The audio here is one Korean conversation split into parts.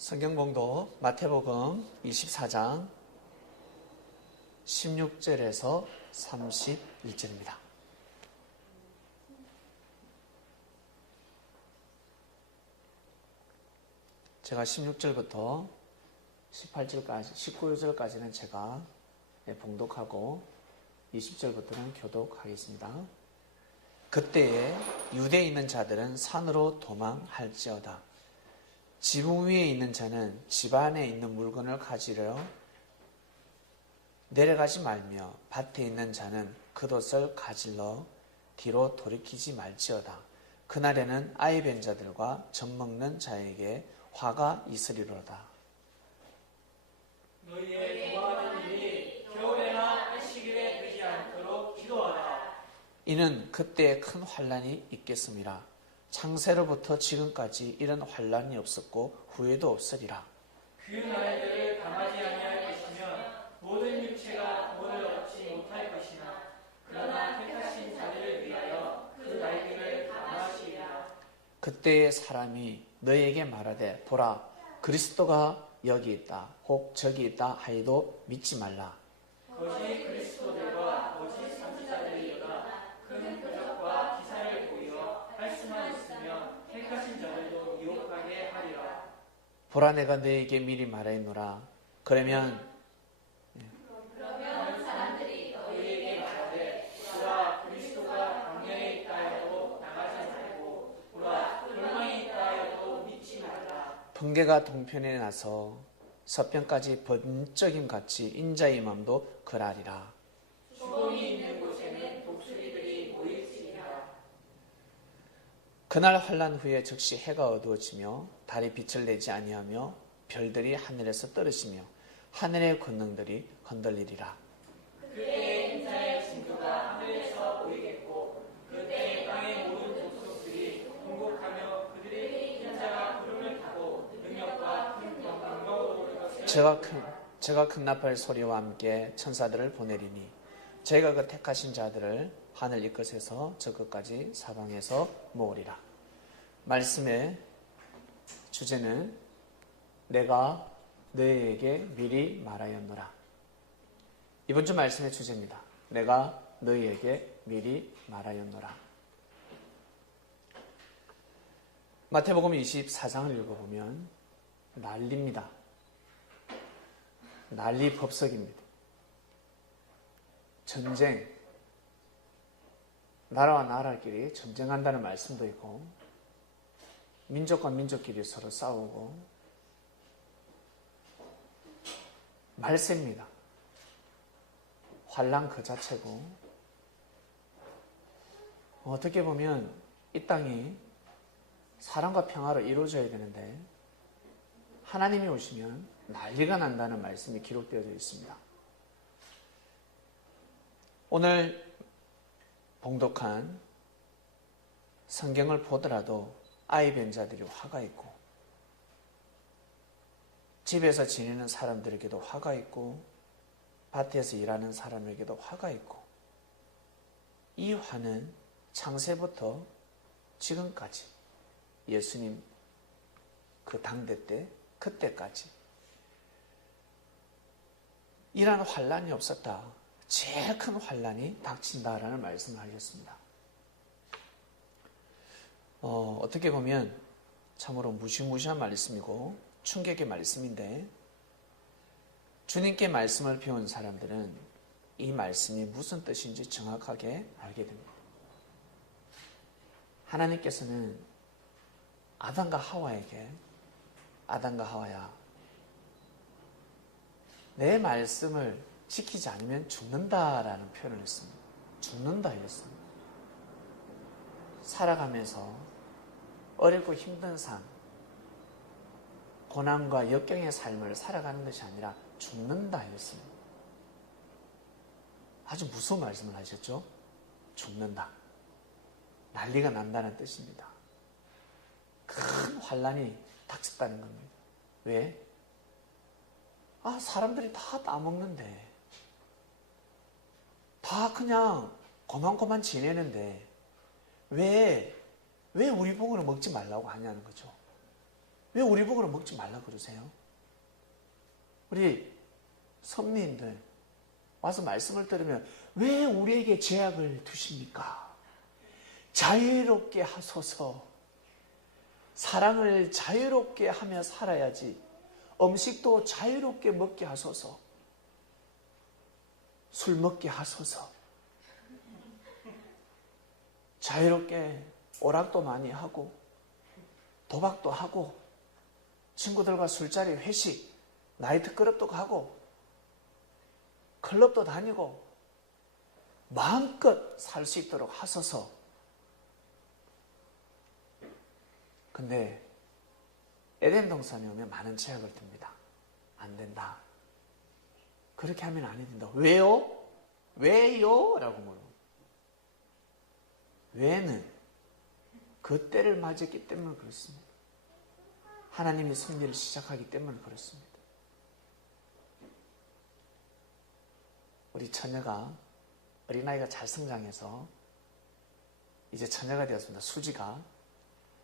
성경봉독 마태복음 24장 16절에서 31절입니다. 제가 16절부터 18절까지, 19절까지는 제가 봉독하고 20절부터는 교독하겠습니다. 그때에 유대에 있는 자들은 산으로 도망할지어다. 지붕 위에 있는 자는 집 안에 있는 물건을 가지려 내려가지 말며 밭에 있는 자는 겉옷을 가질러 뒤로 돌이키지 말지어다. 그날에는 아이 뵌 자들과 젖 먹는 자에게 화가 있으리로다. 너희의 구하는 일이 겨울에나 안식일에 되지 않도록 기도하라. 이는 그때에 큰 환란이 있겠음이라. 창세로부터 지금까지 이런 환란이 없었고 후에도 없으리라. 그 날들을 감하지 아니할 것이며 모든 육체가 구원을 얻지 못할 것이나 그러나 택하신 자들을 위하여 그 날들을 감하시리라. 그때의 사람이 너희에게 말하되 보라 그리스도가 여기 있다 혹 저기 있다 하여도 믿지 말라. 거짓 그리스도들과 거짓 선지자들이로다. 큰 표적과 기사를 보이어 할 수만 있으면 택하신 자들도 유혹하게 하리라. 보라 내가 너희에게 미리 말하였노라. 그러면 사람들이 너희에게 말하되 보라 그리스도가 광야에 있다 하여도 나가지 말고 보라 돌망에 있다 하여도 믿지 말라. 번개가 동편에 나서 서편까지 번쩍임 같이 인자의 마음도 그라리라. 주공이 있는 곳에는 독수리들이 모일지니라. 그날 환란 후에 즉시 해가 어두워지며 달이 빛을 내지 아니하며 별들이 하늘에서 떨어지며 하늘의 권능들이 흔들리리라. 그때 인자의 징조가 하늘에서 보이겠고 그때 땅의 모든 족속들이 통곡하며 그들의 인자가 구름을 타고 능력과 큰 영광으로 오는 것을 제가 큰 나팔 소리와 함께 천사들을 보내리니 저희가 그 택하신 자들을 하늘 이 끝에서 저 끝까지 사방에서 모으리라. 말씀의 주제는 내가 너희에게 미리 말하였노라. 이번 주 말씀의 주제입니다. 내가 너희에게 미리 말하였노라. 마태복음 24장을 읽어보면 난리입니다. 난리 법석입니다. 전쟁, 나라와 나라끼리 전쟁한다는 말씀도 있고 민족과 민족끼리 서로 싸우고 말세입니다. 환란 그 자체고 어떻게 보면 이 땅이 사랑과 평화로 이루어져야 되는데 하나님이 오시면 난리가 난다는 말씀이 기록되어져 있습니다. 오늘 봉독한 성경을 보더라도 아이 뵌 자들이 화가 있고 집에서 지내는 사람들에게도 화가 있고 밭에서 일하는 사람에게도 화가 있고 이 화는 창세부터 지금까지 예수님 그 당대 때 그때까지 이러한 환란이 없었다. 제일 큰 환란이 닥친다라는 말씀을 하셨습니다. 어떻게 보면 참으로 무시무시한 말씀이고 충격의 말씀인데 주님께 말씀을 배운 사람들은 이 말씀이 무슨 뜻인지 정확하게 알게 됩니다. 하나님께서는 아담과 하와에게 아담과 하와야 내 말씀을 지키지 않으면 죽는다라는 표현을 했습니다. 죽는다 했습니다. 살아가면서 어렵고 힘든 삶, 고난과 역경의 삶을 살아가는 것이 아니라 죽는다 했습니다. 아주 무서운 말씀을 하셨죠? 죽는다. 난리가 난다는 뜻입니다. 큰 환란이 닥쳤다는 겁니다. 왜? 사람들이 다 따먹는데 다 그냥 고만고만 지내는데 왜 우리 복을 먹지 말라고 하냐는 거죠. 왜 우리 보고는 먹지 말라 그러세요? 우리 선미인들 와서 말씀을 들으면 왜 우리에게 제약을 두십니까? 자유롭게 하소서. 사랑을 자유롭게 하며 살아야지. 음식도 자유롭게 먹게 하소서. 술 먹게 하소서. 자유롭게 오락도 많이 하고 도박도 하고 친구들과 술자리 회식 나이트클럽도 가고 클럽도 다니고 마음껏 살 수 있도록 하소서. 근데 에덴 동산에 오면 많은 제약을 듭니다. 안 된다. 그렇게 하면 안 된다. 왜요? 왜요? 라고 물어요. 왜는 그 때를 맞았기 때문에 그렇습니다. 하나님이 섭리를 시작하기 때문에 그렇습니다. 우리 처녀가 어린아이가 잘 성장해서 이제 처녀가 되었습니다. 수지가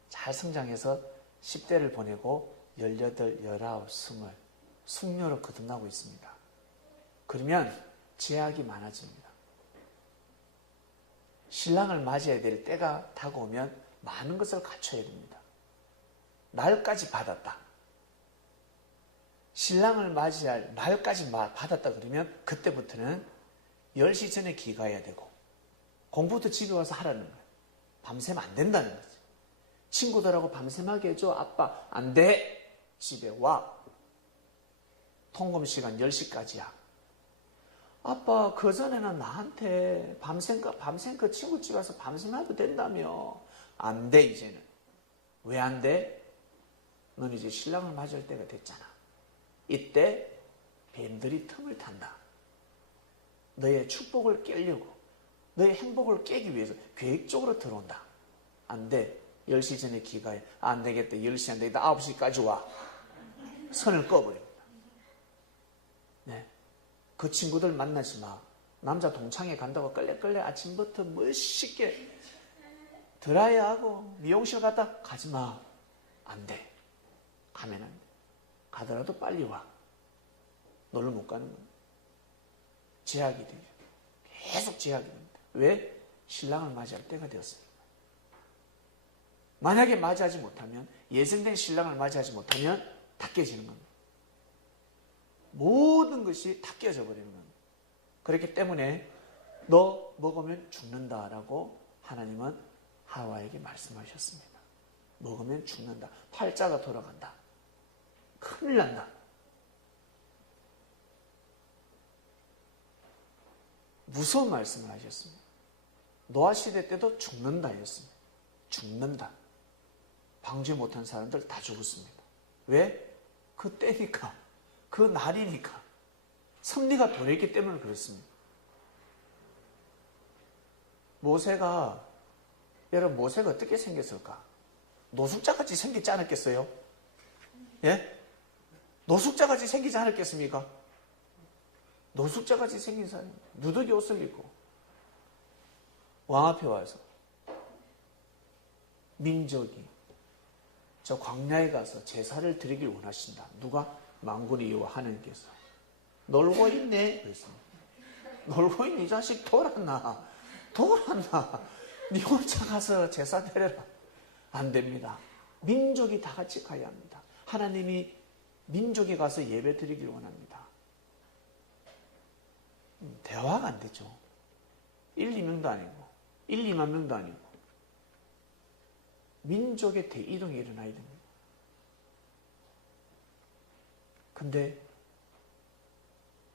잘 성장해서 10대를 보내고 18, 19, 20 숙녀로 거듭나고 있습니다. 그러면 제약이 많아집니다. 신랑을 맞이해야 될 때가 다가오면 많은 것을 갖춰야 됩니다. 날까지 받았다. 신랑을 맞이할 날까지 받았다 그러면 그때부터는 10시 전에 귀가해야 되고 공부도 집에 와서 하라는 거예요. 밤새면 안 된다는 거죠. 친구들하고 밤샘하게 해줘. 아빠 안 돼. 집에 와. 통금 시간 10시까지야. 아빠 그전에는 나한테 밤샘 그 친구 집 가서 밤샘해도 된다며. 안 돼 이제는. 왜 안 돼? 넌 이제 신랑을 맞을 때가 됐잖아. 이때 뱀들이 틈을 탄다. 너의 축복을 깨려고 너의 행복을 깨기 위해서 계획적으로 들어온다. 안 돼. 10시 전에 귀가해. 안 되겠다. 10시 안 되겠다. 9시까지 와. 선을 꺼버립니다. 네. 그 친구들 만나지 마. 남자 동창회 간다고 끌레 아침부터 멋있게 드라이하고 미용실 갔다 가지 마. 안 돼. 가면 안 돼. 가더라도 빨리 와. 놀러 못 가는 거야. 제약이 돼요. 계속 제약이 됩니다. 왜? 신랑을 맞이할 때가 되었어요. 만약에 맞이하지 못하면, 예정된 신랑을 맞이하지 못하면 다 깨지는 겁니다. 모든 것이 다 깨져 버리는 겁니다. 그렇기 때문에 너 먹으면 죽는다라고 하나님은 하와에게 말씀하셨습니다. 먹으면 죽는다. 팔자가 돌아간다. 큰일 난다. 무서운 말씀을 하셨습니다. 노아 시대 때도 죽는다 했습니다. 죽는다. 방지 못한 사람들 다 죽었습니다. 왜? 그 때니까. 그 날이니까. 섭리가 도래했기 때문에 그렇습니다. 여러분 모세가 어떻게 생겼을까? 노숙자같이 생기지 않았겠어요? 예? 노숙자같이 생기지 않았겠습니까? 노숙자같이 생긴 사람이 누더기 옷을 입고 왕 앞에 와서 민족이 저 광야에 가서 제사를 드리길 원하신다. 누가? 만군의 여호와 하나님께서. 놀고 있네. 그랬습니다. 놀고 있네. 이 자식 돌았나? 네 혼자 가서 제사 드려라. 안 됩니다. 민족이 다 같이 가야 합니다. 하나님이 민족에 가서 예배 드리길 원합니다. 대화가 안 되죠. 1, 2명도 아니고 1, 2만 명도 아니고 민족의 대이동이 일어나야 됩니다. 근데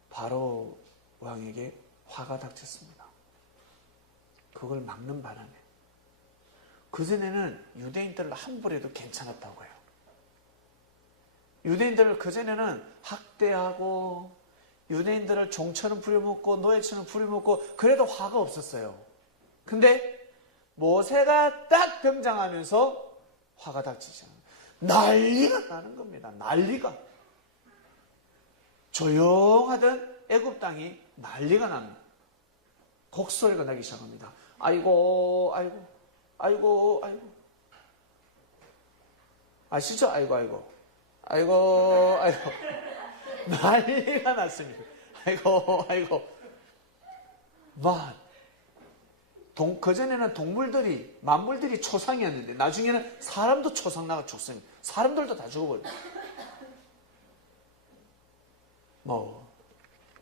바로 왕에게 화가 닥쳤습니다. 그걸 막는 바람에 그전에는 유대인들을 함부로 해도 괜찮았다고 해요. 유대인들을 그전에는 학대하고 유대인들을 종처럼 부려먹고 노예처럼 부려먹고 그래도 화가 없었어요. 근데 모세가 딱 등장하면서 화가 닥치잖아요. 난리가 나는 겁니다. 난리가. 조용하던 애굽 땅이 난리가 납니다. 곡소리가 나기 시작합니다. 아이고 아이고 아이고 아이고. 아시죠? 아이고. 난리가 났습니다. 아이고. 그전에는 동물들이, 만물들이 초상이었는데, 나중에는 사람도 초상 나가 죽습니다. 사람들도 다 죽어버립니다.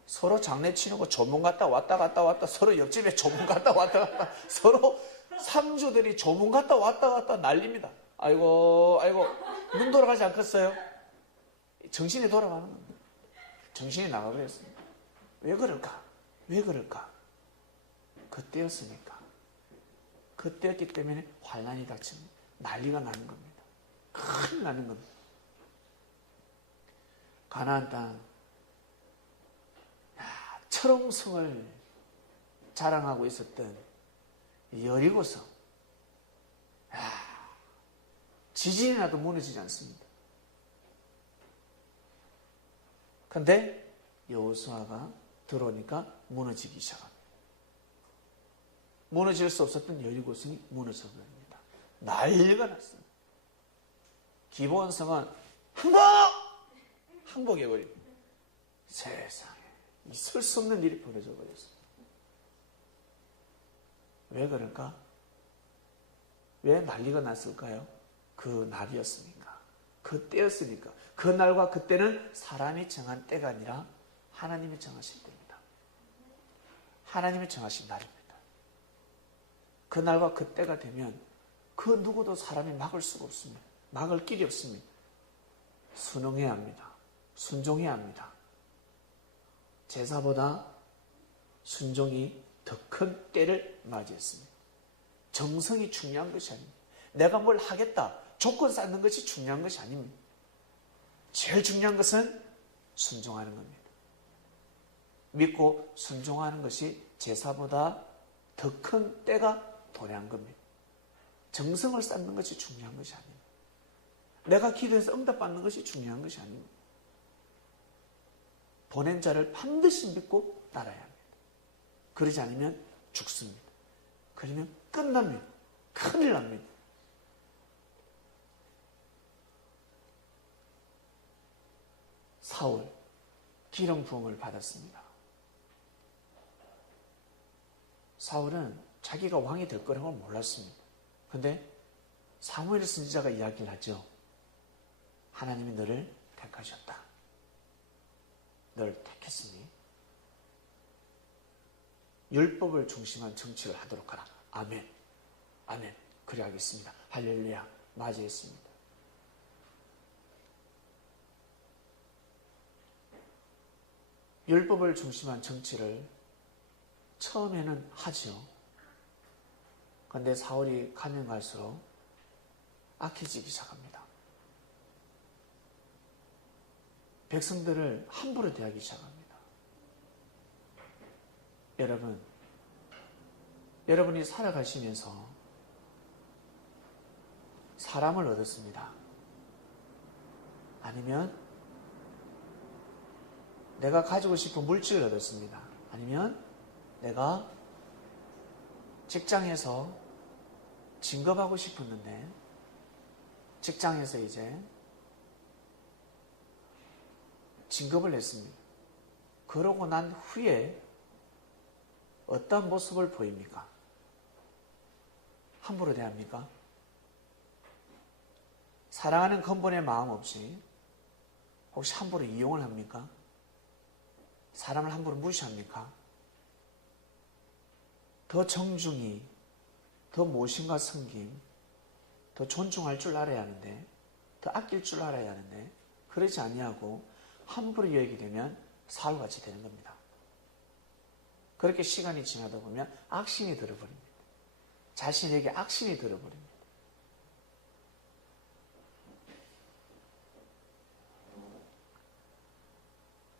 서로 장례 치르고 조문 갔다 왔다, 서로 옆집에 조문 갔다 왔다, 서로 상주들이 조문 갔다 왔다 난립니다. 아이고, 눈 돌아가지 않겠어요? 정신이 돌아가는 겁니다. 정신이 나가버렸습니다. 왜 그럴까? 그때였으니까. 그때였기 때문에 환난이 닥칩니다. 난리가 나는 겁니다. 큰일 나는 겁니다. 가나안 땅, 철옹성을 자랑하고 있었던 여리고성, 지진이 나도 무너지지 않습니다. 그런데 여호수아가 들어오니까 무너지기 시작합니다. 무너질 수 없었던 여리고성이 무너져버립니다. 난리가 났습니다. 기브온성은 항복해버립니다. 세상에 있을 수 없는 일이 벌어져 버렸습니다. 왜 그럴까? 왜 난리가 났을까요? 그 날이었으니까. 그 때였으니까. 그 날과 그때는 사람이 정한 때가 아니라 하나님이 정하신 때입니다. 하나님이 정하신 날입니다. 그 날과 그 때가 되면 그 누구도 사람이 막을 수가 없습니다. 막을 길이 없습니다. 순응해야 합니다. 순종해야 합니다. 제사보다 순종이 더 큰 때를 맞이했습니다. 정성이 중요한 것이 아닙니다. 내가 뭘 하겠다, 조건 쌓는 것이 중요한 것이 아닙니다. 제일 중요한 것은 순종하는 겁니다. 믿고 순종하는 것이 제사보다 더 큰 때가 도래한 겁니다. 정성을 쌓는 것이 중요한 것이 아닙니다. 내가 기도해서 응답받는 것이 중요한 것이 아닙니다. 보낸 자를 반드시 믿고 따라야 합니다. 그러지 않으면 죽습니다. 그러면 끝납니다. 큰일 납니다. 사울, 기름 부음을 받았습니다. 사울은 자기가 왕이 될 거라고 몰랐습니다. 그런데 사무엘 선지자가 이야기를 하죠. 하나님이 너를 택하셨다. 너를 택했으니 율법을 중심한 정치를 하도록 하라. 아멘. 아멘. 그래 하겠습니다. 할렐루야. 맞이했습니다. 율법을 중심한 정치를 처음에는 하죠. 그런데 사울이 가면 갈수록 악해지기 시작합니다. 백성들을 함부로 대하기 시작합니다. 여러분이 살아가시면서 사람을 얻었습니다. 아니면 내가 가지고 싶은 물질을 얻었습니다. 아니면 내가 직장에서 진급하고 싶었는데 직장에서 이제 진급을 했습니다. 그러고 난 후에 어떤 모습을 보입니까? 함부로 대합니까? 사랑하는 근본의 마음 없이 혹시 함부로 이용을 합니까? 사람을 함부로 무시합니까? 더 정중히, 더 모심과 섬김, 더 존중할 줄 알아야 하는데, 더 아낄 줄 알아야 하는데 그러지 아니하고 함부로 여기게 되면 사울같이 되는 겁니다. 그렇게 시간이 지나다 보면 악신이 들어버립니다. 자신에게 악신이 들어버립니다.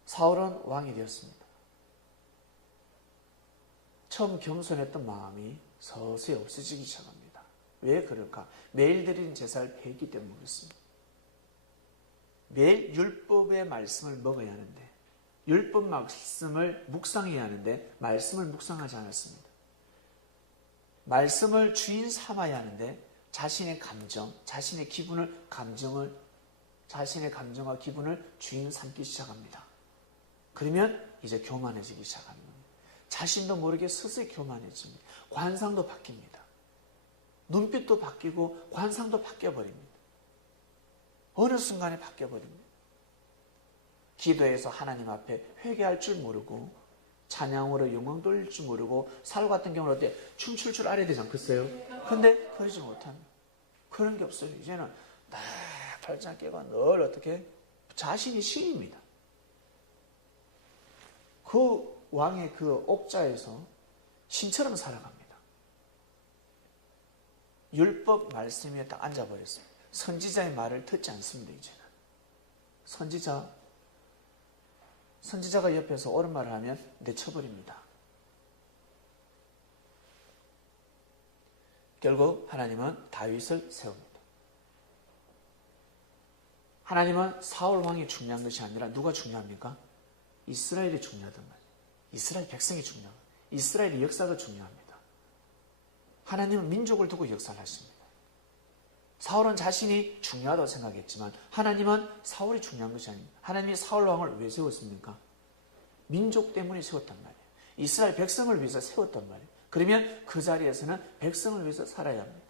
사울은 왕이 되었습니다. 처음 겸손했던 마음이 서서히 없어지기 시작합니다. 왜 그럴까? 매일 드리는 제사를 폐했기 때문에 그렇습니다. 매일 율법의 말씀을 먹어야 하는데, 율법 말씀을 묵상해야 하는데 말씀을 묵상하지 않았습니다. 말씀을 주인 삼아야 하는데 자신의 감정, 자신의 감정과 기분을 주인 삼기 시작합니다. 그러면 이제 교만해지기 시작합니다. 자신도 모르게 서서히 교만해집니다. 관상도 바뀝니다. 눈빛도 바뀌고 관상도 바뀌어버립니다. 어느 순간에 바뀌어버립니다. 기도해서 하나님 앞에 회개할 줄 모르고 찬양으로 영광 돌릴 줄 모르고 사울 같은 경우는 어때? 춤출 줄 알아야 되지 않겠어요? 근데 그러지 못합니다. 그런 게 없어요. 이제는 딱 팔짱 끼고 늘 어떻게? 자신이 신입니다. 그 왕의 그 옥자에서 신처럼 살아갑니다. 율법 말씀에 딱 앉아버렸어요. 선지자의 말을 듣지 않습니다. 이제는 선지자가 옆에서 옳은 말을 하면 내쳐버립니다. 결국 하나님은 다윗을 세웁니다. 하나님은 사울 왕이 중요한 것이 아니라 누가 중요합니까? 이스라엘이 중요하단 말이에요. 이스라엘 백성이 중요합니다. 이스라엘의 역사가 중요합니다. 하나님은 민족을 두고 역사를 하십니다. 사울은 자신이 중요하다고 생각했지만 하나님은 사울이 중요한 것이 아닙니다. 하나님이 사울 왕을 왜 세웠습니까? 민족 때문에 세웠단 말이에요. 이스라엘 백성을 위해서 세웠단 말이에요. 그러면 그 자리에서는 백성을 위해서 살아야 합니다.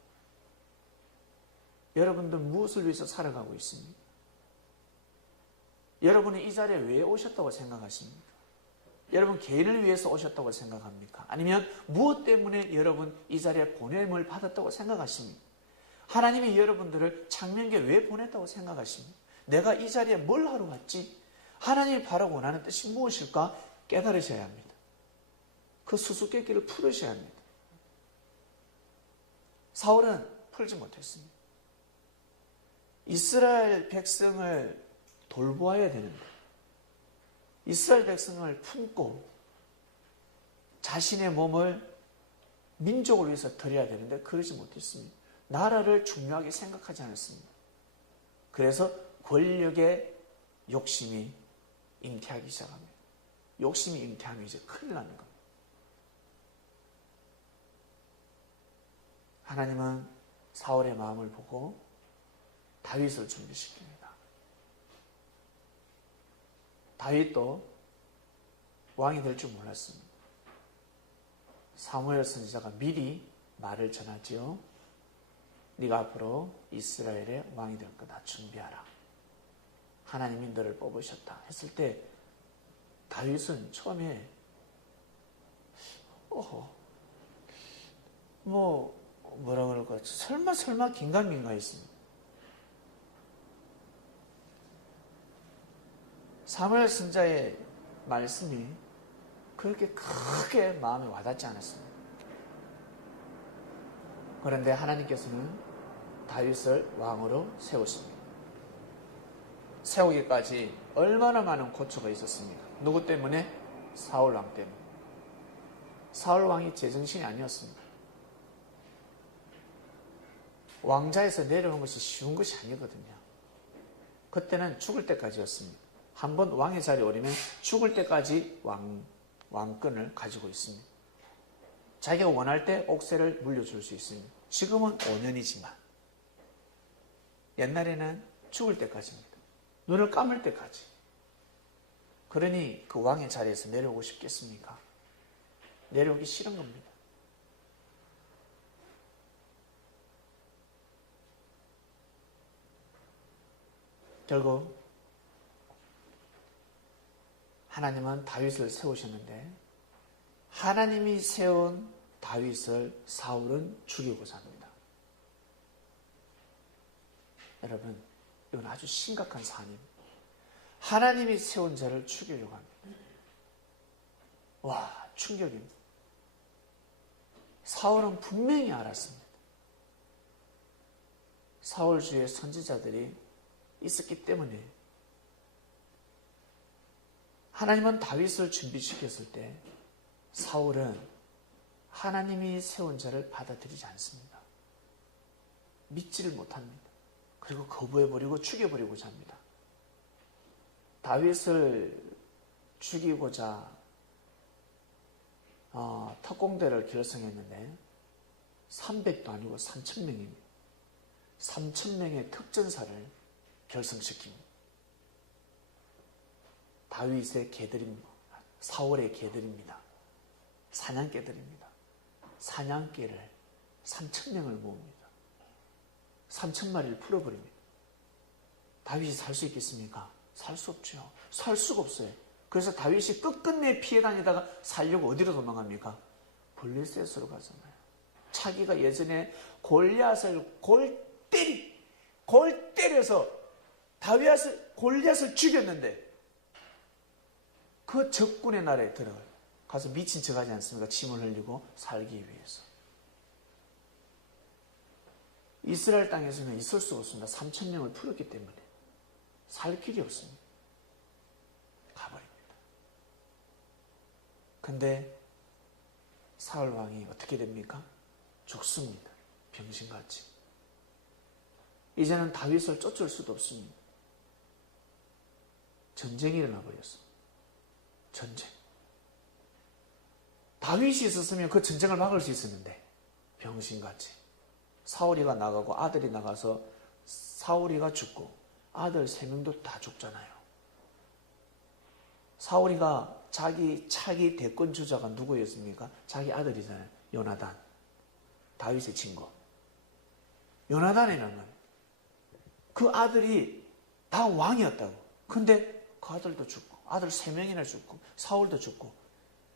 여러분들 무엇을 위해서 살아가고 있습니까? 여러분이 이 자리에 왜 오셨다고 생각하십니까? 여러분 개인을 위해서 오셨다고 생각합니까? 아니면 무엇 때문에 여러분 이 자리에 보냄을 받았다고 생각하십니까? 하나님이 여러분들을 창명교에 왜 보냈다고 생각하십니까? 내가 이 자리에 뭘 하러 왔지? 하나님이 바라고 원하는 뜻이 무엇일까? 깨달으셔야 합니다. 그 수수께끼를 풀으셔야 합니다. 사울은 풀지 못했습니다. 이스라엘 백성을 돌보아야 되는데 이스라엘 백성을 품고 자신의 몸을 민족을 위해서 드려야 되는데 그러지 못했습니다. 나라를 중요하게 생각하지 않았습니다. 그래서 권력의 욕심이 잉태하기 시작합니다. 욕심이 잉태하면 이제 큰일 나는 겁니다. 하나님은 사울의 마음을 보고 다윗을 준비시킵니다. 다윗도 왕이 될 줄 몰랐습니다. 사무엘 선지자가 미리 말을 전하지요. 네가 앞으로 이스라엘의 왕이 될 거다. 준비하라. 하나님이 너를 뽑으셨다. 했을 때 다윗은 처음에 뭐라 그럴까? 설마 긴가민가 했습니다. 사무엘 선지자의 말씀이 그렇게 크게 마음에 와닿지 않았습니다. 그런데 하나님께서는 다윗을 왕으로 세우십니다. 세우기까지 얼마나 많은 고초가 있었습니까? 누구 때문에? 사울 왕 때문에. 사울 왕이 제정신이 아니었습니다. 왕자에서 내려오는 것이 쉬운 것이 아니거든요. 그때는 죽을 때까지였습니다. 한번 왕의 자리에 오르면 죽을 때까지 왕권을 가지고 있습니다. 자기가 원할 때 옥새를 물려줄 수 있습니다. 지금은 5년이지만 옛날에는 죽을 때까지입니다. 눈을 감을 때까지. 그러니 그 왕의 자리에서 내려오고 싶겠습니까? 내려오기 싫은 겁니다. 결국 하나님은 다윗을 세우셨는데 하나님이 세운 다윗을 사울은 죽이고자 합니다. 여러분, 이건 아주 심각한 사안입니다. 하나님이 세운 자를 죽이려고 합니다. 와, 충격입니다. 사울은 분명히 알았습니다. 사울 주위에 선지자들이 있었기 때문에 하나님은 다윗을 준비시켰을 때 사울은 하나님이 세운 자를 받아들이지 않습니다. 믿지를 못합니다. 그리고 거부해버리고 죽여버리고자 합니다. 다윗을 죽이고자 특공대를 결성했는데 300도 아니고 3,000명입니다. 3,000명의 특전사를 결성시킵니다. 다윗의 개들입니다. 사울의 개들입니다. 사냥개들입니다. 사냥개를 3,000명을 모읍니다. 3,000마리를 풀어버립니다. 다윗이 살 수 있겠습니까? 살 수 없죠. 살 수가 없어요. 그래서 다윗이 끝끝내 피해 다니다가 살려고 어디로 도망갑니까? 블레셋으로 가잖아요. 자기가 예전에 골리앗을 골 때려서 골리앗을 죽였는데 그 적군의 나라에 들어가요. 가서 미친 척 하지 않습니까? 침을 흘리고 살기 위해서. 이스라엘 땅에서는 있을 수가 없습니다. 3,000명을 풀었기 때문에 살 길이 없습니다. 가버립니다. 근데 사울 왕이 어떻게 됩니까? 죽습니다. 병신같이. 이제는 다윗을 쫓을 수도 없습니다. 전쟁이 일어나 버렸습니다. 전쟁. 다윗이 있었으면 그 전쟁을 막을 수 있었는데 병신같이 사울이가 나가고 아들이 나가서 사울이가 죽고 아들 3명도 다 죽잖아요. 사울이가 자기 차기 대권 주자가 누구였습니까? 자기 아들이잖아요. 요나단. 다윗의 친구. 요나단이라는 그 아들이 다 왕이었다고. 근데 그 아들도 죽고 아들 3명이나 죽고 사울도 죽고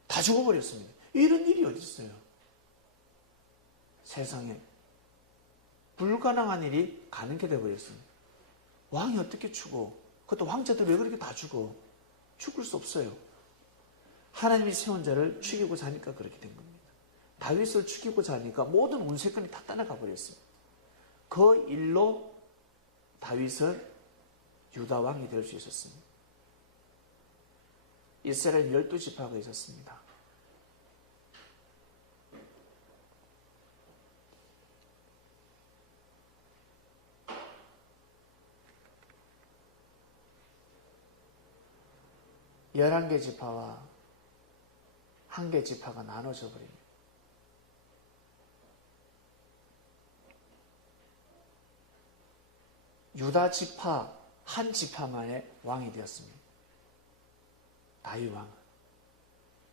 다 죽어버렸습니다. 이런 일이 어디 있어요? 세상에 불가능한 일이 가능하게 되어버렸습니다. 왕이 어떻게 죽어? 그것도 왕자들 왜 그렇게 다 죽어? 죽을 수 없어요. 하나님이 세운 자를 죽이고자 하니까 그렇게 된 겁니다. 다윗을 죽이고자 하니까 모든 운세권이 다 떠나가 버렸습니다. 그 일로 다윗은 유다 왕이 될 수 있었습니다. 이스라엘 12지파가 있었습니다. 열한 개 지파와 한 개 지파가 나눠져 버립니다. 유다 지파 한 지파만의 왕이 되었습니다. 다윗 왕은.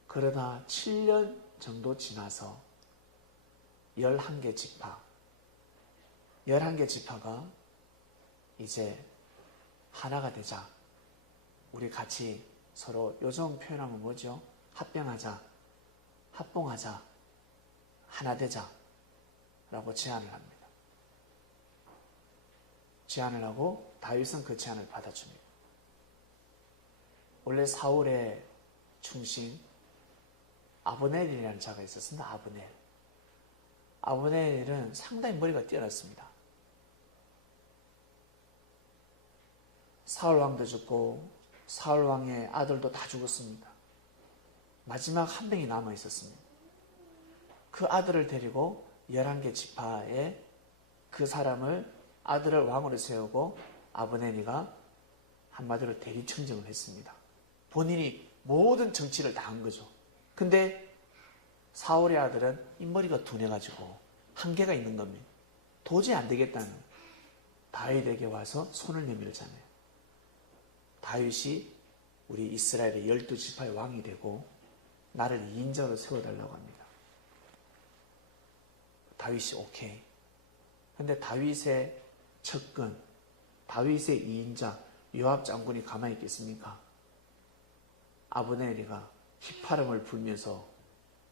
그러나 7년 정도 지나서 11개 지파, 11개 지파가 이제 하나가 되자. 우리 같이 서로 요즘 표현하면 뭐죠? 합병하자, 합봉하자, 하나 되자 라고 제안을 합니다. 제안을 하고 다윗은 그 제안을 받아줍니다. 원래 사울의 충신 아브넬이라는 자가 있었습니다. 아브넬은 상당히 머리가 뛰어났습니다. 사울 왕도 죽고 사울 왕의 아들도 다 죽었습니다. 마지막 한 명이 남아 있었습니다. 그 아들을 데리고 11개 지파에 그 사람을 아들을 왕으로 세우고 아브넬이가 한마디로 대리청정을 했습니다. 본인이 모든 정치를 다 한 거죠. 근데 사울의 아들은 인머리가 둔해가지고 한계가 있는 겁니다. 도저히 안 되겠다는 다윗에게 와서 손을 내밀잖아요. 다윗이 우리 이스라엘의 12지파의 왕이 되고 나를 2인자로 세워달라고 합니다. 다윗이 오케이. 근데 다윗의 측근, 다윗의 2인자 요압 장군이 가만히 있겠습니까? 아브넬이가 휘파람을 불면서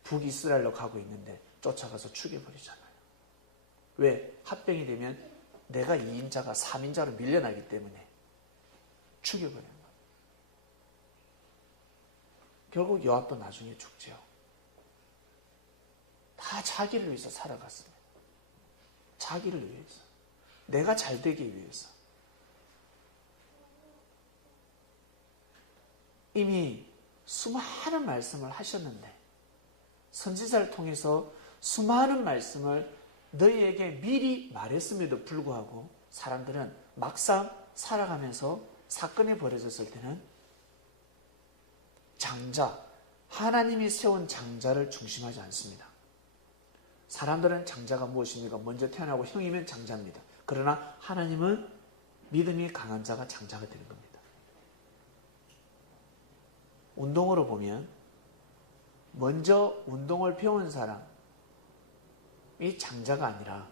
북이스라엘로 가고 있는데 쫓아가서 죽여버리잖아요. 왜? 합병이 되면 내가 2인자가 3인자로 밀려나기 때문에 죽여버리는 거예요. 결국 요압도 나중에 죽죠. 다 자기를 위해서 살아갔습니다. 자기를 위해서. 내가 잘 되기 위해서. 이미 수많은 말씀을 하셨는데 선지자를 통해서 수많은 말씀을 너희에게 미리 말했음에도 불구하고 사람들은 막상 살아가면서 사건이 벌어졌을 때는 장자, 하나님이 세운 장자를 중심하지 않습니다. 사람들은 장자가 무엇입니까? 먼저 태어나고 형이면 장자입니다. 그러나 하나님은 믿음이 강한 자가 장자가 되는 겁니다. 운동으로 보면 먼저 운동을 배운 사람이 장자가 아니라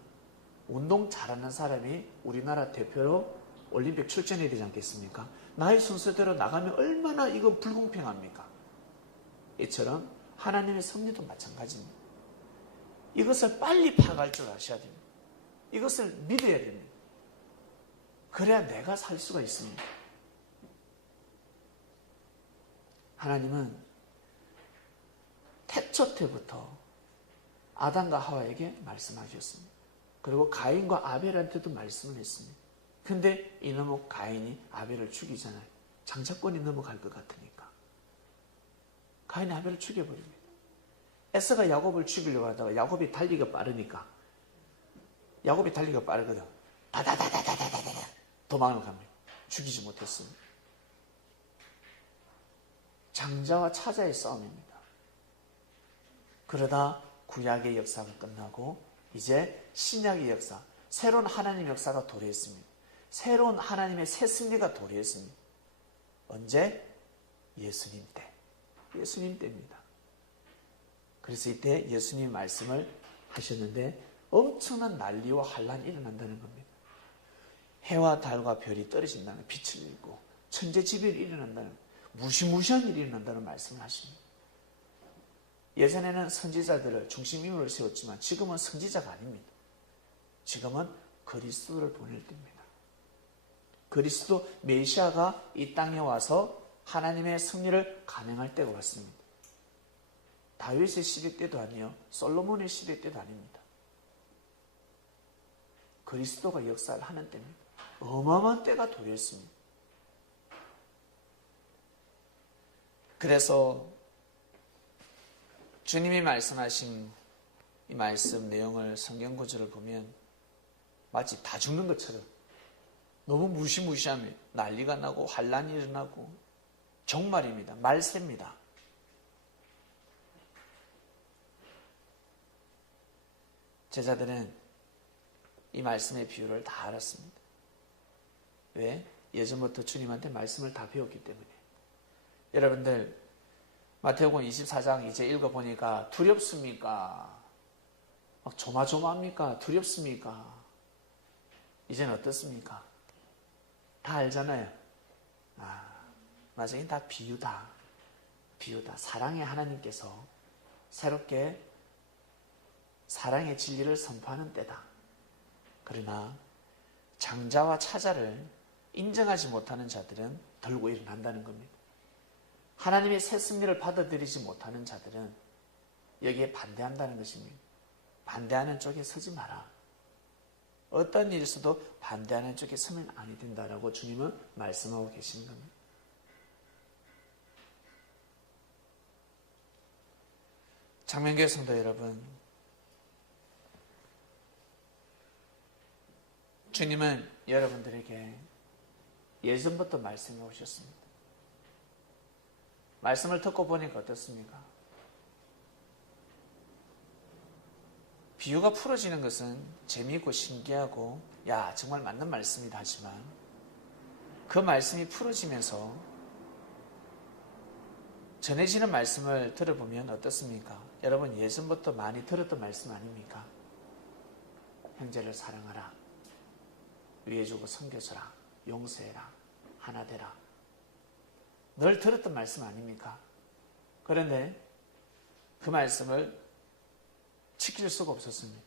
운동 잘하는 사람이 우리나라 대표로 올림픽 출전해야 되지 않겠습니까? 나의 순서대로 나가면 얼마나 이거 불공평합니까? 이처럼 하나님의 섭리도 마찬가지입니다. 이것을 빨리 파악할 줄 아셔야 됩니다. 이것을 믿어야 됩니다. 그래야 내가 살 수가 있습니다. 하나님은 태초 때부터 아담과 하와에게 말씀하셨습니다. 그리고 가인과 아벨한테도 말씀을 했습니다. 근데 이놈의 가인이 아벨을 죽이잖아요. 장자권이 넘어갈 것 같으니까. 가인이 아벨을 죽여버립니다. 에서가 야곱을 죽이려고 하다가 야곱이 달리기가 빠르니까 야곱이 달리기가 빠르거든. 다다다다다다다다 도망을 갑니다. 죽이지 못했습니다. 장자와 차자의 싸움입니다. 그러다 구약의 역사가 끝나고 이제 신약의 역사, 새로운 하나님의 역사가 도래했습니다. 새로운 하나님의 새 승리가 도래했습니다. 언제? 예수님 때. 예수님 때입니다. 그래서 이때 예수님 말씀을 하셨는데 엄청난 난리와 환란이 일어난다는 겁니다. 해와 달과 별이 떨어진다는 빛을 잃고 천재지변이 일어난다는 무시무시한 일이 일어난다는 말씀을 하십니다. 예전에는 선지자들을 중심인물을 세웠지만 지금은 선지자가 아닙니다. 지금은 그리스도를 보낼 때입니다. 그리스도 메시아가 이 땅에 와서 하나님의 승리를 감행할 때가 왔습니다. 다윗의 시대 때도 아니요, 솔로몬의 시대 때도 아닙니다. 그리스도가 역사를 하는 때입니다. 어마어마한 때가 도래했습니다. 그래서 주님이 말씀하신 이 말씀 내용을 성경 구절을 보면 마치 다 죽는 것처럼 너무 무시무시하며 난리가 나고 환란이 일어나고 정말입니다. 말세입니다. 제자들은 이 말씀의 비유를 다 알았습니다. 왜? 예전부터 주님한테 말씀을 다 배웠기 때문에. 여러분들 마태복음 24장 이제 읽어보니까 두렵습니까? 막 조마조마합니까? 두렵습니까? 이제는 어떻습니까? 다 알잖아요. 맞아요. 다 비유다. 비유다. 사랑의 하나님께서 새롭게 사랑의 진리를 선포하는 때다. 그러나 장자와 차자를 인정하지 못하는 자들은 들고 일어난다는 겁니다. 하나님의 새 승리를 받아들이지 못하는 자들은 여기에 반대한다는 것입니다. 반대하는 쪽에 서지 마라. 어떤 일이 있어도 반대하는 쪽에 서면 아니 된다라고 주님은 말씀하고 계시는 겁니다. 장명교회 성도 여러분, 주님은 여러분들에게 예전부터 말씀해 오셨습니다. 말씀을 듣고 보니까 어떻습니까? 비유가 풀어지는 것은 재미있고 신기하고 야 정말 맞는 말씀이다 하지만 그 말씀이 풀어지면서 전해지는 말씀을 들어보면 어떻습니까? 여러분 예전부터 많이 들었던 말씀 아닙니까? 형제를 사랑하라, 위해주고 섬겨주라, 용서해라, 하나 되라. 늘 들었던 말씀 아닙니까? 그런데 그 말씀을 지킬 수가 없었습니다.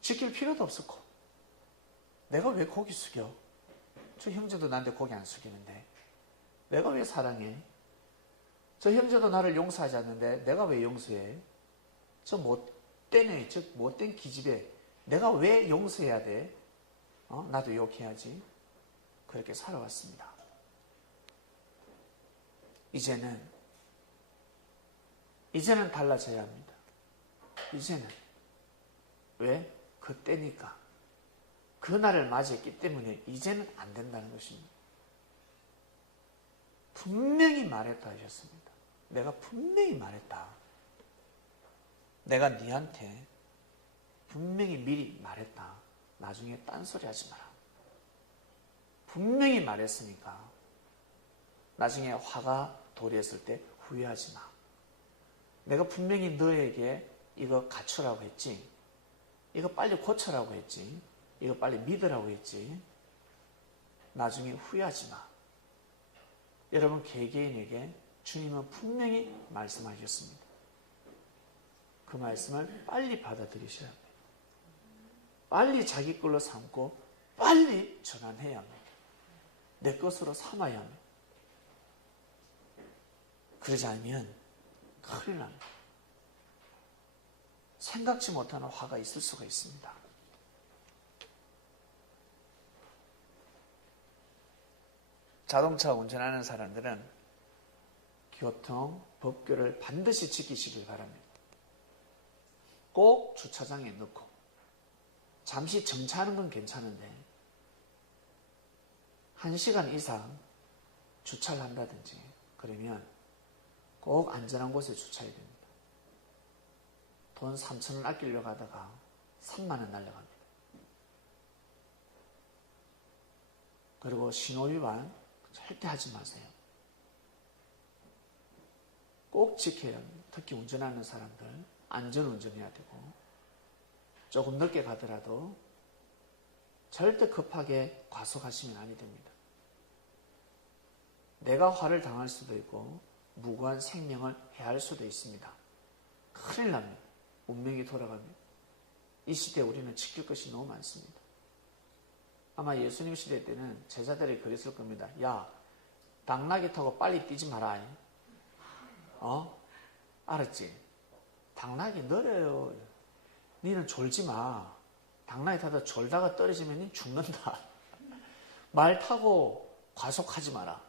지킬 필요도 없었고 내가 왜 고기 숙여? 저 형제도 나한테 고기 안 숙이는데 내가 왜 사랑해? 저 형제도 나를 용서하지 않는데 내가 왜 용서해? 저 못된 애, 저 못된 기집애 내가 왜 용서해야 돼? 나도 욕해야지. 그렇게 살아왔습니다. 이제는 달라져야 합니다. 이제는 왜? 그때니까 그날을 맞이했기 때문에 이제는 안 된다는 것입니다. 분명히 말했다 하셨습니다. 내가 분명히 말했다. 내가 네한테 분명히 미리 말했다. 나중에 딴소리 하지 마라. 분명히 말했으니까 나중에 화가 도래했을 때 후회하지 마. 내가 분명히 너에게 이거 갖추라고 했지. 이거 빨리 고쳐라고 했지. 이거 빨리 믿으라고 했지. 나중에 후회하지 마. 여러분 개개인에게 주님은 분명히 말씀하셨습니다. 그 말씀을 빨리 받아들이셔야 합니다. 빨리 자기 걸로 삼고 빨리 전환해야 합니다. 내 것으로 삼아야 합니다. 그러지 않으면 큰일 납니다. 생각지 못하는 화가 있을 수가 있습니다. 자동차 운전하는 사람들은 교통, 법규를 반드시 지키시길 바랍니다. 꼭 주차장에 넣고 잠시 정차하는 건 괜찮은데 1시간 이상 주차를 한다든지 그러면 꼭 안전한 곳에 주차해야 됩니다. 돈 3,000원 아끼려고 하다가 3만원 날려갑니다. 그리고 신호위반 절대 하지 마세요. 꼭 지켜야 합니다. 특히 운전하는 사람들 안전운전해야 되고 조금 늦게 가더라도 절대 급하게 과속하시면 아니 됩니다. 내가 화를 당할 수도 있고 무고한 생명을 해할 수도 있습니다. 큰일 납니다. 운명이 돌아갑니다. 이 시대에 우리는 지킬 것이 너무 많습니다. 아마 예수님 시대 때는 제자들이 그랬을 겁니다. 야, 당나귀 타고 빨리 뛰지 마라. 알았지? 당나귀 느려요. 니는 졸지 마. 당나귀 타다 졸다가 떨어지면 니 죽는다. 말 타고 과속하지 마라.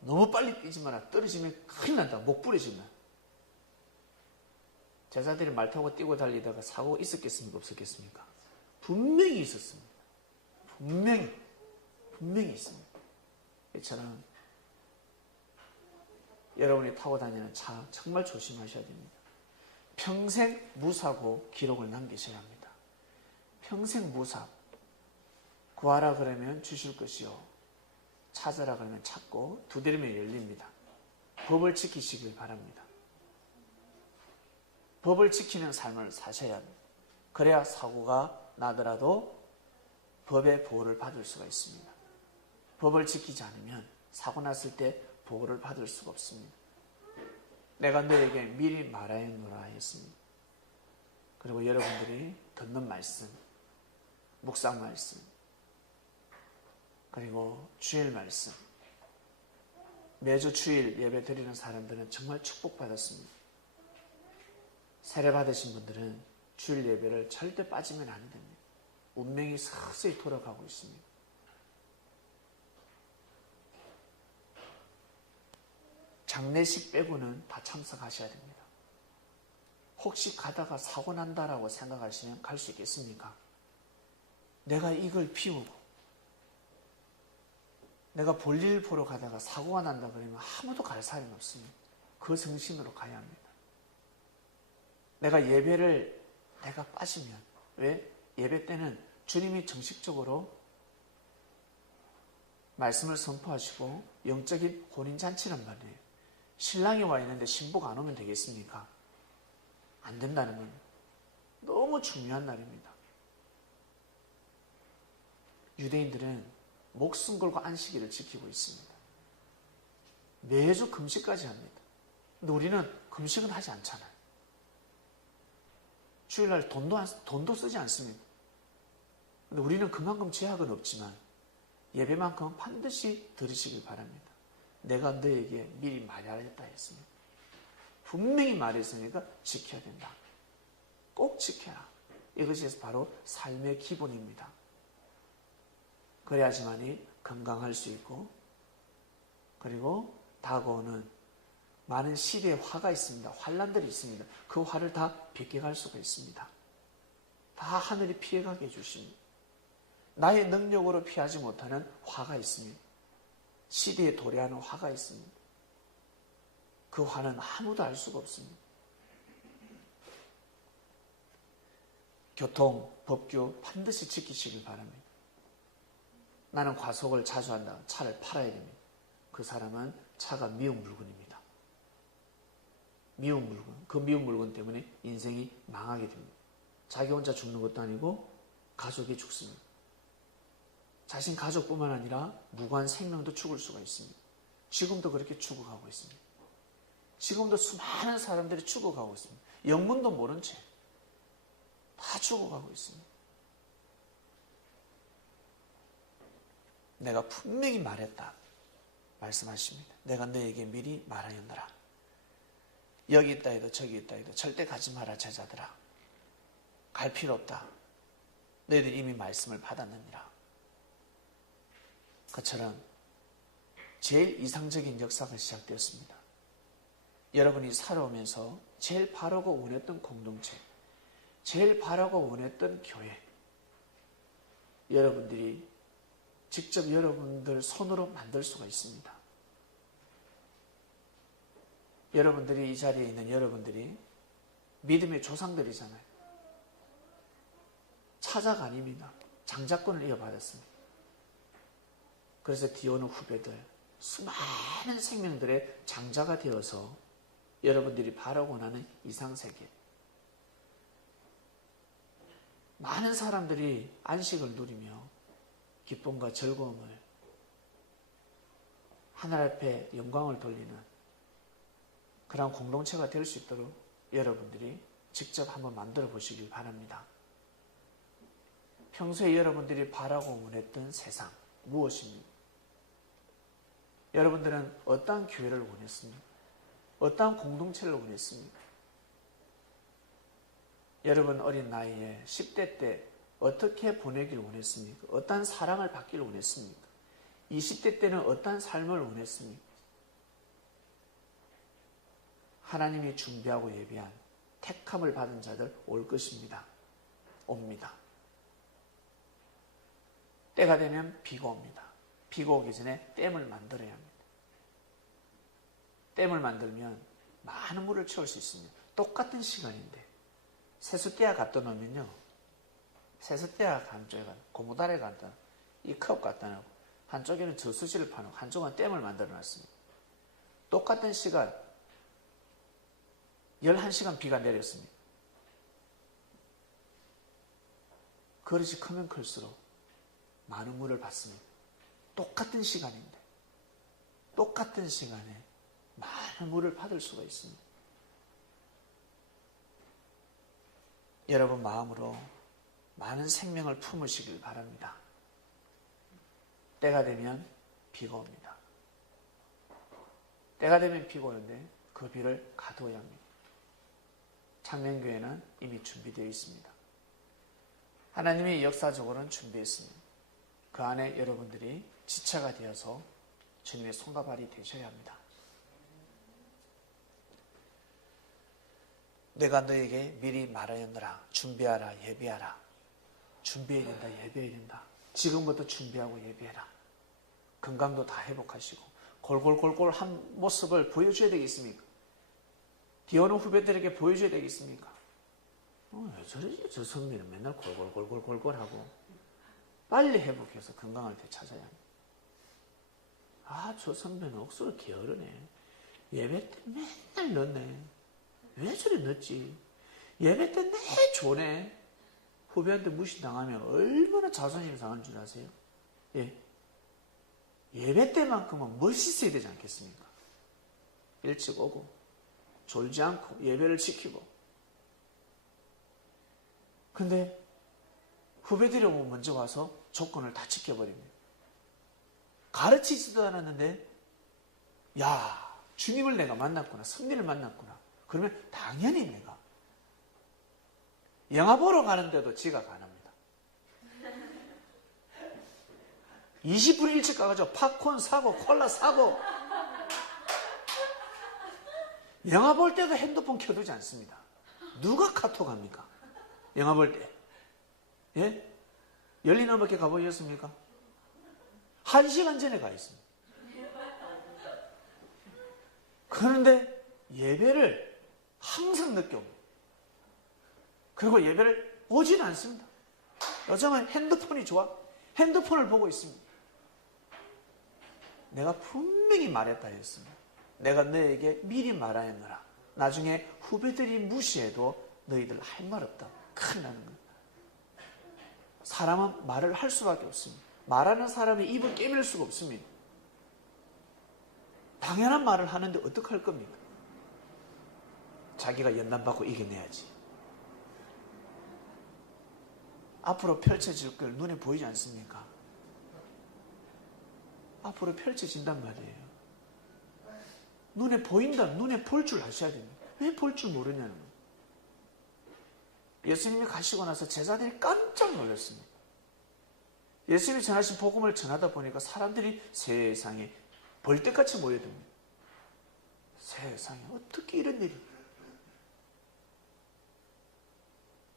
너무 빨리 뛰지 마라. 떨어지면 큰일 난다. 목 부러지면. 제자들이 말 타고 뛰고 달리다가 사고 있었겠습니까? 없었겠습니까? 분명히 있었습니다. 분명히 있습니다. 이처럼 여러분이 타고 다니는 차 정말 조심하셔야 됩니다. 평생 무사고 기록을 남기셔야 합니다. 평생 무사. 구하라 그러면 주실 것이요. 찾으라 그러면 찾고 두드리면 열립니다. 법을 지키시길 바랍니다. 법을 지키는 삶을 사셔야 합니다. 그래야 사고가 나더라도 법의 보호를 받을 수가 있습니다. 법을 지키지 않으면 사고 났을 때 보호를 받을 수가 없습니다. 내가 너에게 미리 말하였노라 했습니다. 그리고 여러분들이 듣는 말씀, 묵상 말씀, 그리고 주일 말씀, 매주 주일 예배 드리는 사람들은 정말 축복받았습니다. 세례 받으신 분들은 주일 예배를 절대 빠지면 안 됩니다. 운명이 서서히 돌아가고 있습니다. 장례식 빼고는 다 참석하셔야 됩니다. 혹시 가다가 사고 난다라고 생각하시면 갈 수 있겠습니까? 내가 이걸 피우고 내가 볼일 보러 가다가 사고가 난다 그러면 아무도 갈 사람이 없습니다. 그 정신으로 가야 합니다. 내가 예배를 내가 빠지면 왜? 예배 때는 주님이 정식적으로 말씀을 선포하시고 영적인 혼인잔치란 말이에요. 신랑이 와 있는데 신부가 안 오면 되겠습니까? 안 된다는 겁니다. 너무 중요한 날입니다. 유대인들은 목숨 걸고 안식일을 지키고 있습니다. 매주 금식까지 합니다. 근데 우리는 금식은 하지 않잖아요. 주일날 돈도 쓰지 않습니다. 근데 우리는 그만큼 제약은 없지만 예배만큼은 반드시 들으시길 바랍니다. 내가 너에게 미리 말하였다 했습니다. 분명히 말했으니까 지켜야 된다. 꼭 지켜라. 이것이 바로 삶의 기본입니다. 그래야지만이 건강할 수 있고 그리고 다가오는 많은 시대의 화가 있습니다. 환란들이 있습니다. 그 화를 다 벗겨갈 수가 있습니다. 다 하늘이 피해가게 해주십니다. 나의 능력으로 피하지 못하는 화가 있습니다. 시대에 도래하는 화가 있습니다. 그 화는 아무도 알 수가 없습니다. 교통, 법규 반드시 지키시길 바랍니다. 나는 과속을 자주 한다. 차를 팔아야 됩니다. 그 사람은 차가 미운 물건입니다. 미운 물건. 그 미운 물건 때문에 인생이 망하게 됩니다. 자기 혼자 죽는 것도 아니고 가족이 죽습니다. 자신 가족뿐만 아니라 무고한 생명도 죽을 수가 있습니다. 지금도 그렇게 죽어가고 있습니다. 지금도 수많은 사람들이 죽어가고 있습니다. 영문도 모른 채 다 죽어가고 있습니다. 내가 분명히 말했다 말씀하십니다. 내가 너에게 미리 말하였노라. 여기 있다 해도 저기 있다 해도 절대 가지 마라 제자들아. 갈 필요 없다. 너희들 이미 말씀을 받았느니라. 그처럼 제일 이상적인 역사가 시작되었습니다. 여러분이 살아오면서 제일 바라고 원했던 공동체, 제일 바라고 원했던 교회, 여러분들이 직접 여러분들 손으로 만들 수가 있습니다. 여러분들이 이 자리에 있는 여러분들이 믿음의 조상들이잖아요. 차자가 아닙니다. 장자권을 이어받았습니다. 그래서 디오는 후배들, 수많은 생명들의 장자가 되어서 여러분들이 바라고 나는 이상세계, 많은 사람들이 안식을 누리며 기쁨과 즐거움을, 하늘 앞에 영광을 돌리는 그런 공동체가 될 수 있도록 여러분들이 직접 한번 만들어 보시길 바랍니다. 평소에 여러분들이 바라고 원했던 세상 무엇입니까? 여러분들은 어떠한 교회를 원했습니까? 어떠한 공동체를 원했습니까? 여러분 어린 나이에 10대 때 어떻게 보내길 원했습니까? 어떠한 사랑을 받길 원했습니까? 20대 때는 어떠한 삶을 원했습니까? 하나님이 준비하고 예비한 택함을 받은 자들 올 것입니다. 옵니다. 때가 되면 비가 옵니다. 비가 오기 전에 댐을 만들어야 합니다. 댐을 만들면 많은 물을 채울 수 있습니다. 똑같은 시간인데 세숫대야 갖다 놓으면요, 세숫대야 한쪽에 고무다리에 갖다 이 컵 갖다 놓고 한쪽에는 저수지를 파놓고 한쪽은 댐을 만들어 놨습니다. 똑같은 시간 11시간 비가 내렸습니다. 그릇이 크면 클수록 많은 물을 받습니다. 똑같은 시간인데 똑같은 시간에 많은 물을 받을 수가 있습니다. 여러분 마음으로 많은 생명을 품으시길 바랍니다. 때가 되면 비가 옵니다. 때가 되면 비가 오는데 그 비를 가두어야 합니다. 창명교회는 이미 준비되어 있습니다. 하나님이 역사적으로는 준비했습니다. 그 안에 여러분들이 지체가 되어서 주님의 손과 발이 되셔야 합니다. 내가 너에게 미리 말하였노라. 준비하라, 예비하라. 준비해야 된다, 예비해야 된다. 지금부터 준비하고 예비해라. 건강도 다 회복하시고 골골골골 한 모습을 보여줘야 되겠습니까? 디오는 후배들에게 보여줘야 되겠습니까? 왜 저러지? 저 선배는 맨날 골골골골골 하고 빨리 회복해서 건강을 되찾아야 합니다. 아, 저 선배는 억수로 게으르네. 예배 때 맨날 늦네. 왜 저리 늦지? 예배 때 내 좋네. 후배한테 무시당하면 얼마나 자존심 상한 줄 아세요? 예. 예배 때만큼은 멋있어야 되지 않겠습니까? 일찍 오고 졸지 않고 예배를 지키고. 근데 후배들이 오면 먼저 와서 조건을 다 지켜버립니다. 가르치지도 않았는데 야, 주님을 내가 만났구나, 승리를 만났구나. 그러면 당연히 내가 영화 보러 가는데도 지각 안 합니다. 20분 일찍 가가지고 팝콘 사고 콜라 사고 영화 볼 때도 핸드폰 켜두지 않습니다. 누가 카톡 합니까? 영화 볼 때. 예? 열리나밖에 가보셨습니까? 1시간 전에 가 있습니다. 그런데 예배를 항상 늦게 옵니다. 그리고 예배를 오진 않습니다. 요즘은 핸드폰이 좋아. 핸드폰을 보고 있습니다. 내가 분명히 말했다 했습니다. 내가 너에게 미리 말하였노라. 나중에 후배들이 무시해도 너희들 할 말 없다. 큰일 나는 거예요. 사람은 말을 할 수밖에 없습니다. 말하는 사람의 입을 깨물 수가 없습니다. 당연한 말을 하는데 어떡할 겁니까? 자기가 연단받고 이겨내야지. 앞으로 펼쳐질 걸 눈에 보이지 않습니까? 앞으로 펼쳐진단 말이에요. 눈에 보인다. 눈에 볼 줄 아셔야 됩니다. 왜 볼 줄 모르냐는 거예요. 예수님이 가시고 나서 제자들이 깜짝 놀랐습니다. 예수님이 전하신 복음을 전하다 보니까 사람들이 세상에 벌떼같이 모여듭니다. 세상에 어떻게 이런 일이.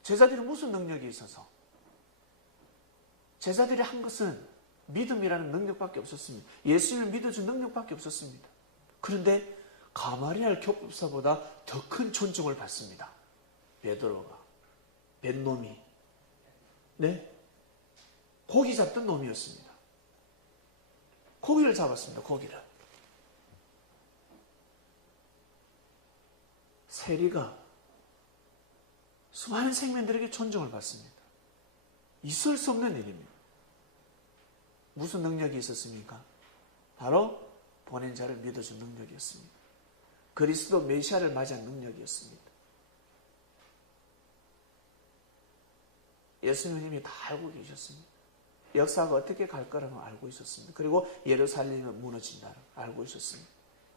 제자들이 무슨 능력이 있어서? 제자들이 한 것은 믿음이라는 능력밖에 없었습니다. 예수님을 믿어준 능력밖에 없었습니다. 그런데 가마리알 교법사보다 더 큰 존중을 받습니다. 베드로가. 뱃놈이. 네? 고기 잡던 놈이었습니다. 고기를 잡았습니다. 고기를. 세리가 수많은 생명들에게 존중을 받습니다. 있을 수 없는 일입니다. 무슨 능력이 있었습니까? 바로 보낸 자를 믿어준 능력이었습니다. 그리스도 메시아를 맞이한 능력이었습니다. 예수님이 다 알고 계셨습니다. 역사가 어떻게 갈 거라고 알고 있었습니다. 그리고 예루살렘은 무너진다 알고 있었습니다.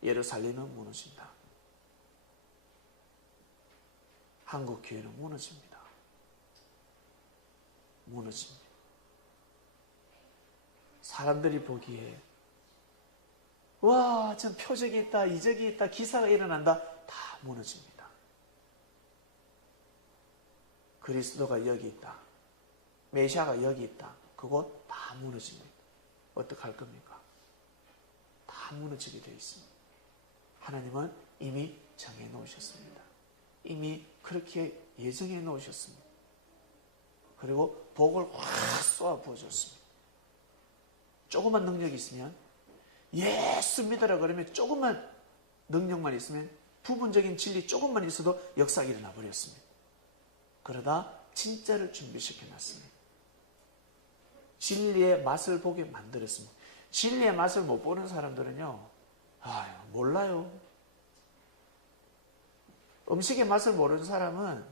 예루살렘은 무너진다. 한국 교회는 무너집니다. 무너집니다. 사람들이 보기에 와, 참 표적이 있다, 이적이 있다, 기사가 일어난다. 다 무너집니다. 그리스도가 여기 있다. 메시아가 여기 있다. 그거 다 무너집니다. 어떡할 겁니까? 다 무너지게 되어 있습니다. 하나님은 이미 정해 놓으셨습니다. 이미 그렇게 예정해 놓으셨습니다. 그리고 복을 확 쏘아 부어줬습니다. 조그만 능력이 있으면 예수 믿어라 그러면 조금만 능력만 있으면 부분적인 진리 조금만 있어도 역사가 일어나 버렸습니다. 그러다 진짜를 준비시켜 놨습니다. 진리의 맛을 보게 만들었습니다. 진리의 맛을 못 보는 사람들은요, 몰라요. 음식의 맛을 모르는 사람은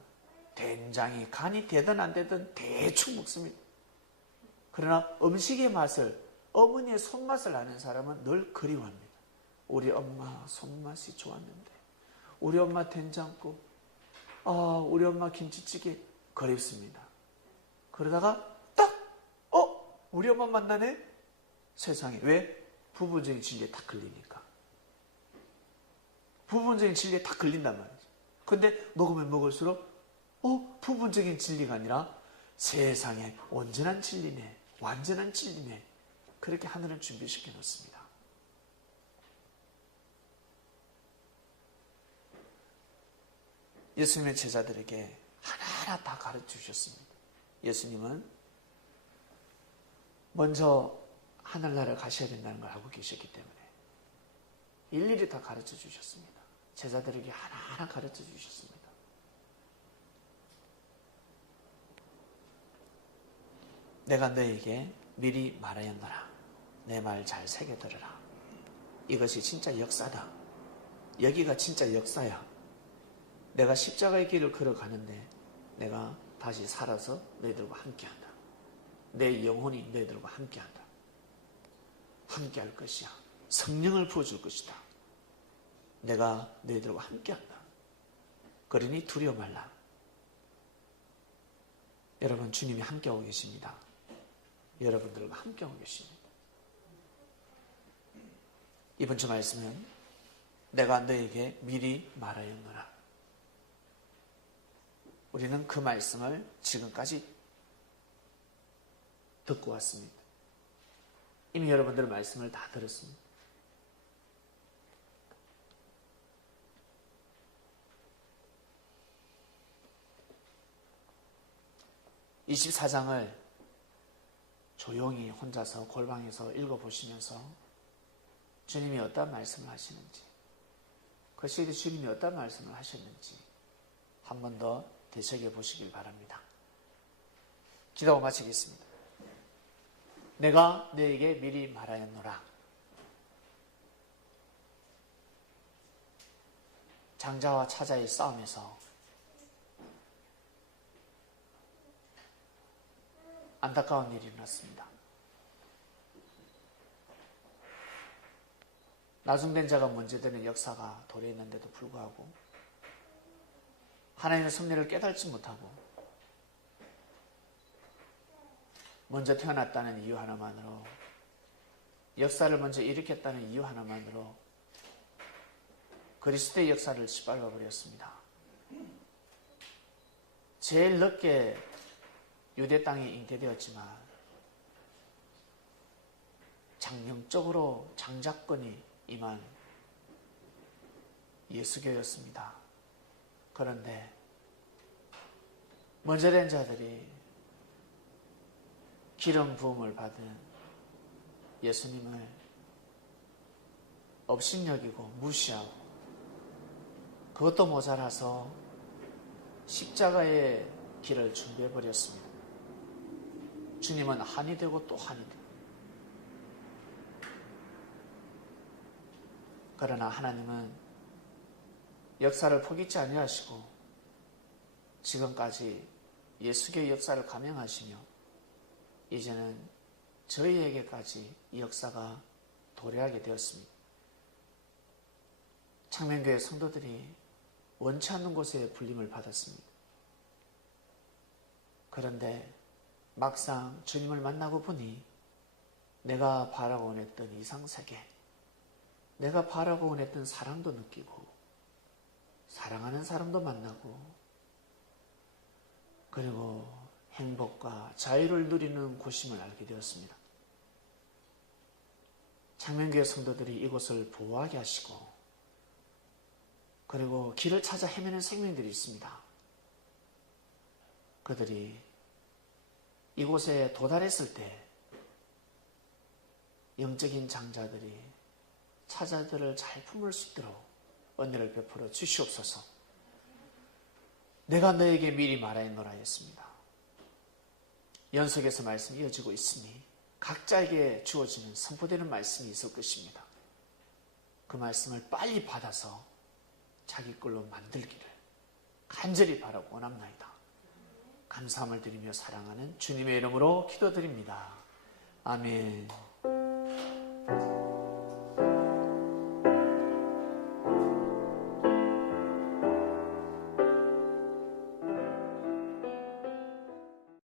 된장이 간이 되든 안 되든 대충 먹습니다. 그러나 음식의 맛을, 어머니의 손맛을 아는 사람은 늘 그리워합니다. 우리 엄마 손맛이 좋았는데, 우리 엄마 된장국, 우리 엄마 김치찌개 그립습니다. 그러다가 딱 우리 엄마 만나네? 세상에. 왜? 부분적인 진리에 딱 걸리니까. 부분적인 진리에 딱 걸린단 말이죠. 근데 먹으면 먹을수록 부분적인 진리가 아니라 세상에 온전한 진리네, 완전한 진리네. 그렇게 하늘은 준비시켜 놓습니다. 예수님의 제자들에게 하나하나 다 가르쳐 주셨습니다. 예수님은 먼저 하늘나라를 가셔야 된다는 걸 알고 계셨기 때문에 일일이 다 가르쳐 주셨습니다. 제자들에게 하나하나 가르쳐 주셨습니다. 내가 너에게 미리 말하였노라. 내 말 잘 새겨들어라. 이것이 진짜 역사다. 여기가 진짜 역사야. 내가 십자가의 길을 걸어가는데 내가 다시 살아서 너희들과 함께한다. 내 영혼이 너희들과 함께한다. 함께할 것이야. 성령을 부어줄 것이다. 내가 너희들과 함께한다. 그러니 두려워 말라. 여러분, 주님이 함께하고 계십니다. 여러분들과 함께하고 계십니다. 이번 주 말씀은 내가 너에게 미리 말하였노라. 우리는 그 말씀을 지금까지 듣고 왔습니다. 이미 여러분들의 말씀을 다 들었습니다. 24장을 조용히 혼자서 골방에서 읽어보시면서 주님이 어떤 말씀을 하시는지, 그 시대 주님이 어떤 말씀을 하셨는지 한 번 더 되새겨 보시길 바랍니다. 기도하고 마치겠습니다. 내가 너에게 미리 말하였노라. 장자와 차자의 싸움에서 안타까운 일이 일어났습니다. 나중된 자가 문제되는 역사가 도래했는데도 불구하고 하나님의 섭리를 깨닫지 못하고 먼저 태어났다는 이유 하나만으로, 역사를 먼저 일으켰다는 이유 하나만으로 그리스도의 역사를 짓밟아 버렸습니다. 제일 늦게 유대 땅에 잉태되었지만 장령적으로 장자권이 임한 예수교였습니다. 그런데 먼저 된 자들이 기름 부음을 받은 예수님을 업신여기고 무시하고, 그것도 모자라서 십자가의 길을 준비해버렸습니다. 주님은 한이 되고 또 한이 되고, 그러나 하나님은 역사를 포기치 아니하시고 지금까지 예수교의 역사를 감행하시며 이제는 저희에게까지 이 역사가 도래하게 되었습니다. 창명교회 성도들이 원치 않는 곳에 불림을 받았습니다. 그런데 막상 주님을 만나고 보니 내가 바라고 원했던 이상세계, 내가 바라고 원했던 사랑도 느끼고 사랑하는 사람도 만나고, 그리고 행복과 자유를 누리는 곳임을 알게 되었습니다. 창명교회 성도들이 이곳을 보호하게 하시고, 그리고 길을 찾아 헤매는 생명들이 있습니다. 그들이 이곳에 도달했을 때 영적인 장자들이 차자들을 잘 품을 수 있도록 은혜를 베풀어 주시옵소서. 내가 너에게 미리 말하였노라 했습니다. 연속에서 말씀이 이어지고 있으니 각자에게 주어지는 선포되는 말씀이 있을 것입니다. 그 말씀을 빨리 받아서 자기 걸로 만들기를 간절히 바라고 원합나이다. 감사함을 드리며 사랑하는 주님의 이름으로 기도드립니다. 아멘.